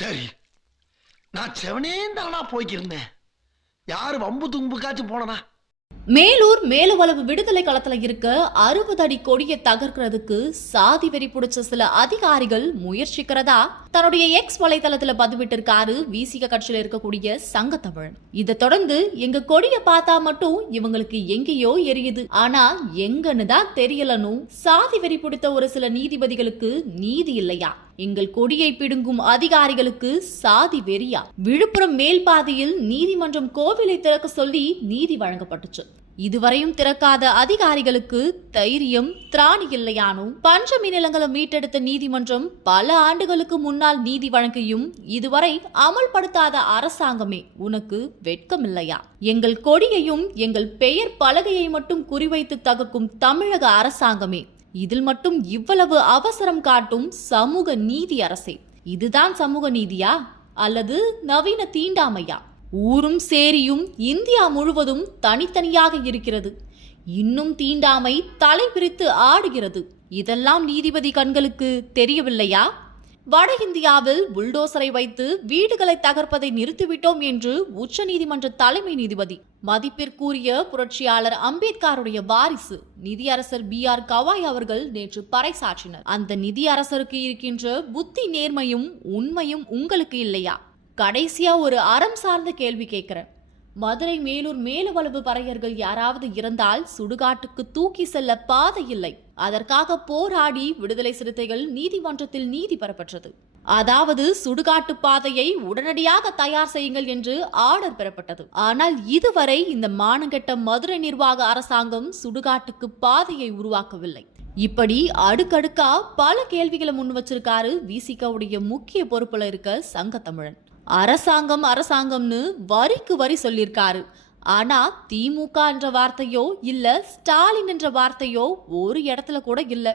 சரி, நான் செவனே தானா போய்க்கிருந்தேன். யாரு வம்பு தும்புக்காச்சும் போனனா? மேலூர் மேலுவளவு விடுதலை களத்துல இருக்க 60 அடி கொடியை தகர்க்கிறதுக்கு சாதி வெறி பிடிச்ச சில அதிகாரிகள் முயற்சிக்கிறதா தன்னுடைய எக்ஸ் வலைதளத்துல பதிவிட்டிருக்காரு விசிக கட்சியில இருக்கக்கூடிய சங்கத்தமிழன். இதை தொடர்ந்து எங்க கொடியை பார்த்தா மட்டும் இவங்களுக்கு எங்கேயோ எரியுது, ஆனா எங்கன்னு தான் தெரியலன்னு சாதி வெறி பிடித்த ஒரு சில நீதிபதிகளுக்கு நீதி இல்லையா? எங்கள் கொடியை பிடுங்கும் அதிகாரிகளுக்கு சாதி வெறியா? விழுப்புரம் மேல்பாதியில் நீதிமன்றம் கோவிலை திறக்க சொல்லி நீதி வழங்கப்பட்டுச்சு. இதுவரையும் திறக்காத அதிகாரிகளுக்கு தைரியம் திராணி இல்லையானும் பஞ்சமி நிலங்களை மீட்டெடுத்த நீதிமன்றம் பல ஆண்டுகளுக்கு முன்னால் நீதி வழங்கியும் இதுவரை அமல்படுத்தாத அரசாங்கமே உனக்கு வெட்கம் இல்லையா? எங்கள் கொடியையும் எங்கள் பெயர் பலகையை மட்டும் குறிவைத்து தகர்க்கும் தமிழக அரசாங்கமே, இதில் மட்டும் இவ்வளவு அவசரம் காட்டும் சமூக நீதி அரசே, இதுதான் சமூக நீதியா அல்லது நவீன தீண்டாமையா? ஊரும் சேரியும் இந்தியா முழுவதும் தனித்தனியாக இருக்கிறது. இன்னும் தீண்டாமை தலை பிரித்து ஆடுகிறது. இதெல்லாம் நீதிபதி கண்களுக்கு தெரியவில்லையா? வட இந்தியாவில் புல்டோசரை வைத்து வீடுகளை தகர்ப்பதை நிறுத்திவிட்டோம் என்று உச்ச நீதிமன்ற தலைமை நீதிபதி மதிப்பிற்குரிய புரட்சியாளர் அம்பேத்கருடைய வாரிசு நிதியரசர் BR கவாய் அவர்கள் நேற்று பறைசாற்றினர். அந்த நிதியரசருக்கு இருக்கின்ற புத்தி நேர்மையும் உண்மையும் உங்களுக்கு இல்லையா? கடைசியா ஒரு அறம் சார்ந்த கேள்வி கேட்கிறேன். மதுரை மேலூர் மேலுவளவு பறையர்கள் யாராவது இறந்தால் சுடுகாட்டுக்கு தூக்கி செல்ல பாதை இல்லை. அதற்காக போராடி விடுதலை சிறுத்தைகள் நீதிமன்றத்தில் நீதி பெறப்பட்டது. அதாவது சுடுகாட்டு பாதையை உடனடியாக தயார் செய்யுங்கள் என்று ஆர்டர் பெறப்பட்டது. ஆனால் இதுவரை இந்த மானங்கெட்ட மதுரை நிர்வாக அரசாங்கம் சுடுகாட்டுக்கு பாதையை உருவாக்கவில்லை. இப்படி அடுக்கடுக்கா பல கேள்விகளை முன் வச்சிருக்காரு விசிகவுடைய முக்கிய பொறுப்புல இருக்க சங்கத்தமிழன். அரசாங்கம்னு வரிக்கு வரி சொல்லியிருக்காரு. ஆனா திமுக என்ற வார்த்தையோ இல்ல ஸ்டாலின் என்ற வார்த்தையோ ஒரு இடத்துல கூட இல்ல.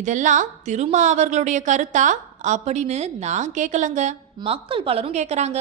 இதெல்லாம் திருமா அவர்களுடைய கருத்தா அப்படின்னு நான் கேட்கலங்க, மக்கள் பலரும் கேட்கறாங்க.